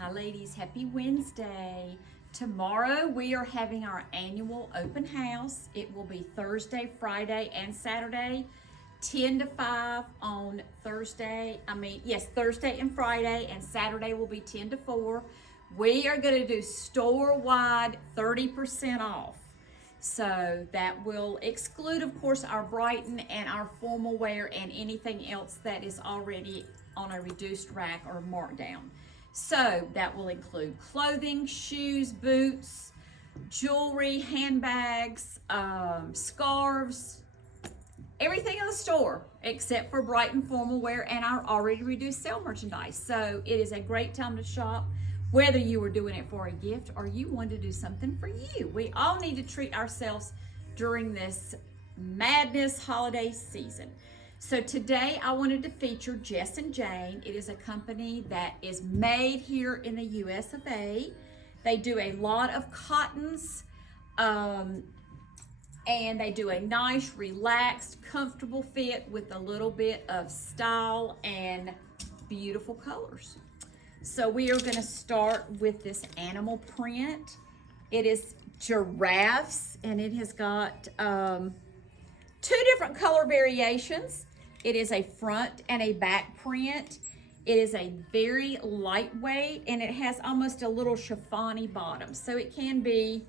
Hi ladies, happy Wednesday. Tomorrow we are having our annual open house. It will be Thursday, Friday, and Saturday, 10 to 5 on Thursday. Thursday and Friday, and Saturday will be 10 to 4. We are going to do store-wide 30% off. So that will exclude, of course, our Brighton and our formal wear and anything else that is already on a reduced rack or markdown. So that will include clothing, shoes, boots, jewelry, handbags, scarves, everything in the store except for Brighton formal wear and our already reduced sale merchandise. So it is a great time to shop, whether you were doing it for a gift or you wanted to do something for you. We all need to treat ourselves during this madness holiday season. So today I wanted to feature Jess and Jane. It is a company that is made here in the US of A. They do a lot of cottons, and they do a nice, relaxed, comfortable fit with a little bit of style and beautiful colors. So we are going to start with this animal print. It is giraffes, and it has got two different color variations. It is a front and a back print. It is a very lightweight, and it has almost a little chiffony bottom. So it can be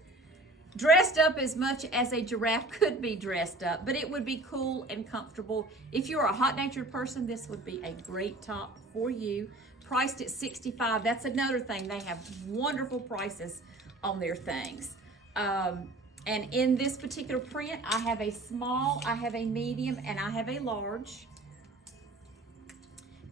dressed up as much as a giraffe could be dressed up, but it would be cool and comfortable. If you're a hot-natured person, this would be a great top for you. Priced at $65. That's another thing. They have wonderful prices on their things. And in this particular print, I have a small, I have a medium, and I have a large.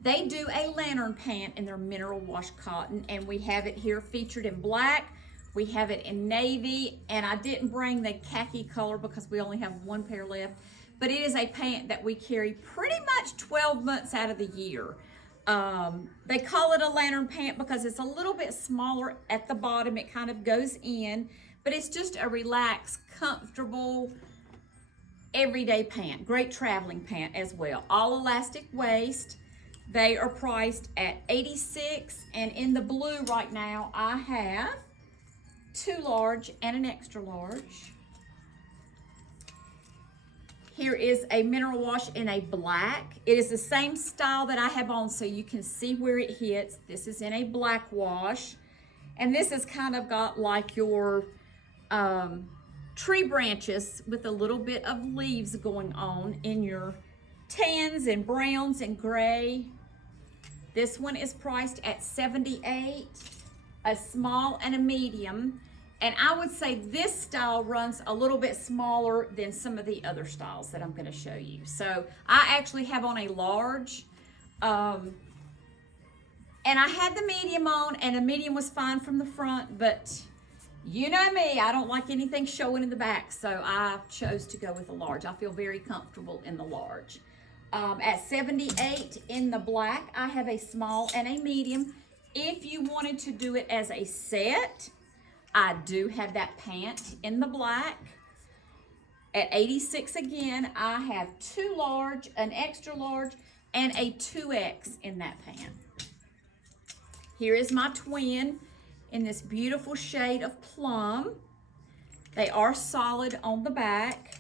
They do a lantern pant in their mineral wash cotton, and we have it here featured in black. We have it in navy, and I didn't bring the khaki color because we only have one pair left. But it is a pant that we carry pretty much 12 months out of the year. They call it a lantern pant because it's a little bit smaller at the bottom. It kind of goes in, but it's just a relaxed, comfortable, everyday pant. Great traveling pant as well. All elastic waist. They are priced at $86, and in the blue right now, I have two large and an extra large. Here is a mineral wash in a black. It is the same style that I have on, so you can see where it hits. This is in a black wash. And this has kind of got like your tree branches with a little bit of leaves going on in your tans and browns and gray. This one is priced at $78, a small and a medium. And I would say this style runs a little bit smaller than some of the other styles that I'm going to show you. So I actually have on a large, and I had the medium on, and the medium was fine from the front, but you know me, I don't like anything showing in the back, so I chose to go with a large. I feel very comfortable in the large. At $78 in the black, I have a small and a medium. If you wanted to do it as a set, I do have that pant in the black. At $86 again, I have two large, an extra large, and a 2X in that pant. Here is my twin in this beautiful shade of plum. They are solid on the back.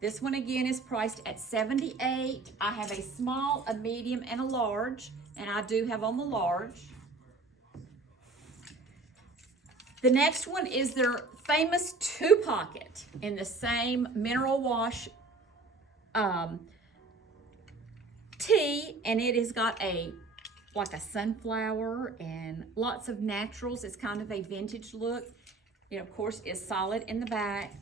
This one again is priced at $78. I have a small, a medium, and a large, and I do have on the large. The next one is their famous two pocket in the same mineral wash tee, and it has got like a sunflower and lots of naturals. It's kind of a vintage look. It of course is solid in the back.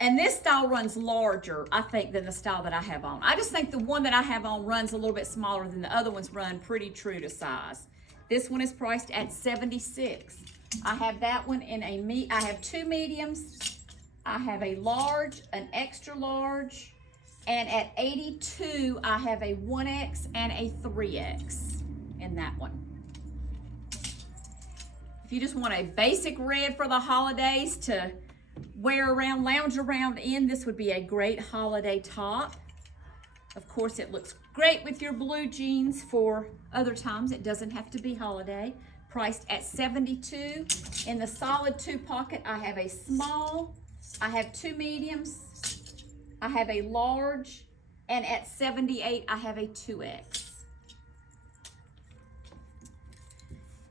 And this style runs larger, I think, than the style that I have on. I just think the one that I have on runs a little bit smaller than the other ones run pretty true to size. This one is priced at $76. I have that one in I have two mediums. I have a large, an extra large, and at $82, I have a 1X and a 3X in that one. If you just want a basic red for the holidays to wear around, lounge around in, this would be a great holiday top. Of course, it looks great with your blue jeans for other times. It doesn't have to be holiday. priced at $72. In the solid 2 pocket, I have a small, I have 2 mediums, I have a large, and at $78, I have a 2X.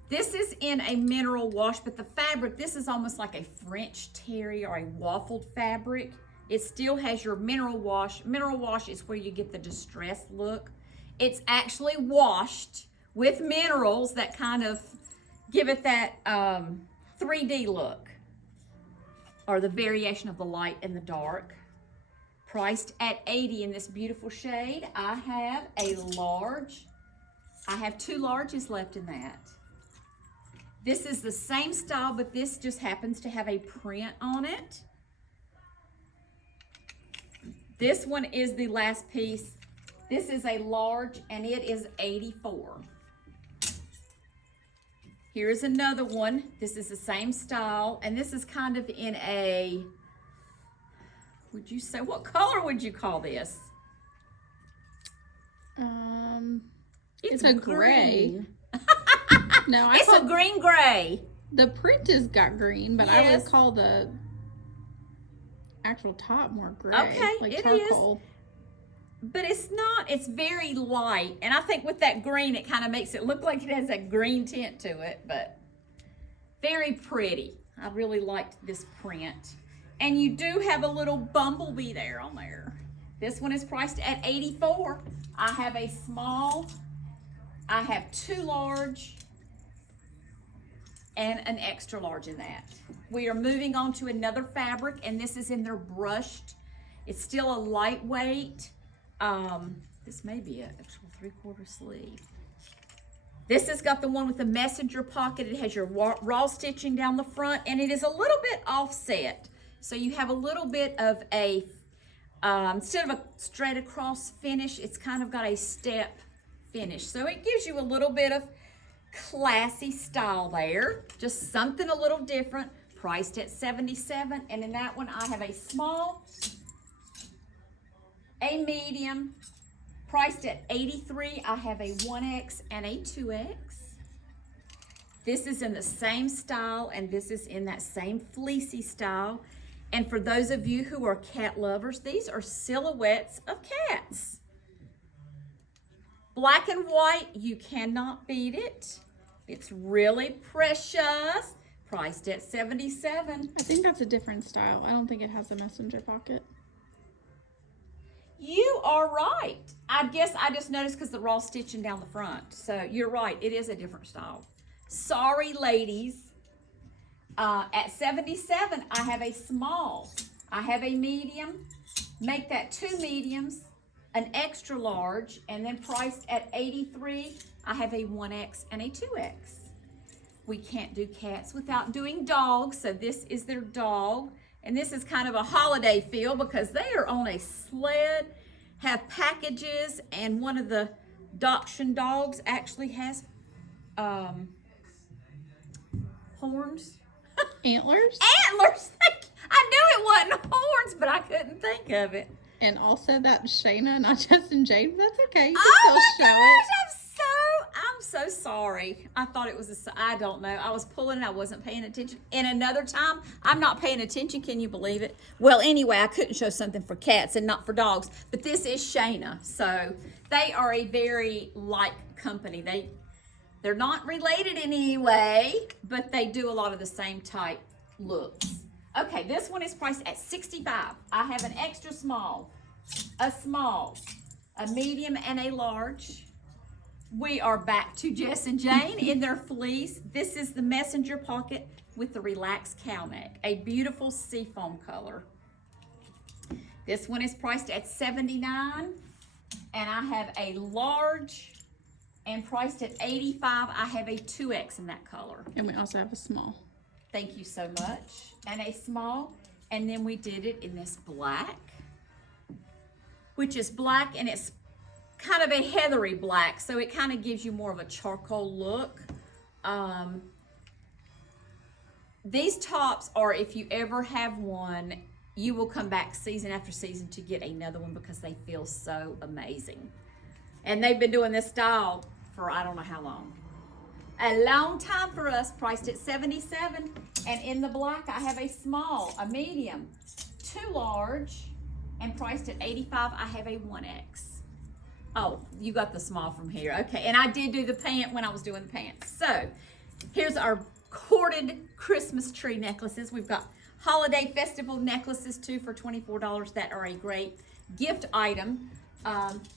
This is in a mineral wash, but the fabric, this is almost like a French terry or a waffled fabric. It still has your mineral wash. Mineral wash is where you get the distressed look. It's actually washed with minerals that kind of give it that 3D look, or the variation of the light and the dark. Priced at $80 in this beautiful shade. I have a large. I have 2 larges left in that. This is the same style, but this just happens to have a print on it. This one is the last piece. This is a large, and it is $84. Here's another one. This is the same style, and this is kind of in a, would you say, what color would you call this? It's a gray. No, it's a green gray. The print has got green, but yes. I would call the actual top more gray. Okay, like it charcoal. Is. But it's not, it's very light. And I think with that green, it kind of makes it look like it has a green tint to it, but very pretty. I really liked this print. And you do have a little bumblebee there on there. This one is priced at $84. I have a small, I have 2 large, and an extra large in that. We are moving on to another fabric, and this is in their brushed. It's still a lightweight. This may be an actual 3/4 sleeve. This has got the one with the messenger pocket. It has your raw stitching down the front, and it is a little bit offset. So you have a little bit of a, instead of a straight across finish, it's kind of got a step finish. So it gives you a little bit of classy style there, just something a little different. Priced at $77, and in that one I have a small, a medium. Priced at $83, I have a 1X and a 2X. This is in the same style, and this is in that same fleecy style. And for those of you who are cat lovers, these are silhouettes of cats. Black and white, you cannot beat it. It's really precious. Priced at $77. I think that's a different style. I don't think it has a messenger pocket. You are right. I guess I just noticed because the raw stitching down the front. So you're right. It is a different style. Sorry, ladies. At $77, I have a small. I have a medium. Make that 2 mediums. An extra large, and then priced at $83, I have a 1X and a 2X. We can't do cats without doing dogs, so this is their dog. And this is kind of a holiday feel because they are on a sled, have packages, and one of the Dachshund dogs actually has horns. Antlers? Antlers! I knew it wasn't horns, but I couldn't think of it. And also that Shayna, not Justin Jade, but that's okay. You Oh can my still show gosh, it. I'm so sorry. I thought it was I don't know. I was pulling and I wasn't paying attention. And another time, I'm not paying attention. Can you believe it? Well, anyway, I couldn't show something for cats and not for dogs. But this is Shayna. So they are a very like company. They're not related in any way, but they do a lot of the same type looks. Okay, this one is priced at $65. I have an extra small, a small, a medium, and a large. We are back to Jess and Jane in their fleece. This is the messenger pocket with the relaxed cow neck, a beautiful seafoam color. This one is priced at $79, and I have a large, and priced at $85. I have a 2X in that color. And we also have a small. Thank you so much. And a small, and then we did it in this black, which is black, and it's kind of a heathery black, so it kind of gives you more of a charcoal look. These tops are, if you ever have one, you will come back season after season to get another one because they feel so amazing. And they've been doing this style for I don't know how long. A long time for us, priced at $77. And in the black, I have a small, a medium, 2 large, and priced at $85. I have a 1X. Oh, you got the small from here. Okay, and I did do the pant when I was doing the pants. So, here's our corded Christmas tree necklaces. We've got holiday festival necklaces too for $24 that are a great gift item,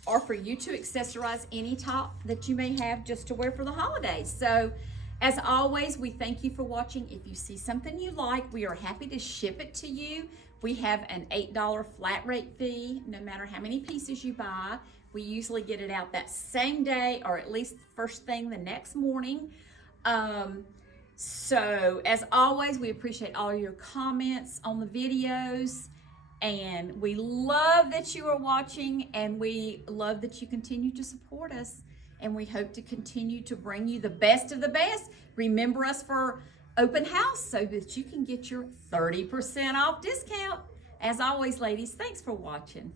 or for you to accessorize any top that you may have just to wear for the holidays. So, as always, we thank you for watching. If you see something you like, we are happy to ship it to you. We have an $8 flat rate fee, no matter how many pieces you buy. We usually get it out that same day, or at least first thing the next morning. So, as always, we appreciate all your comments on the videos. And we love that you are watching, and we love that you continue to support us. And we hope to continue to bring you the best of the best. Remember us for open house so that you can get your 30% off discount. As always, ladies, thanks for watching.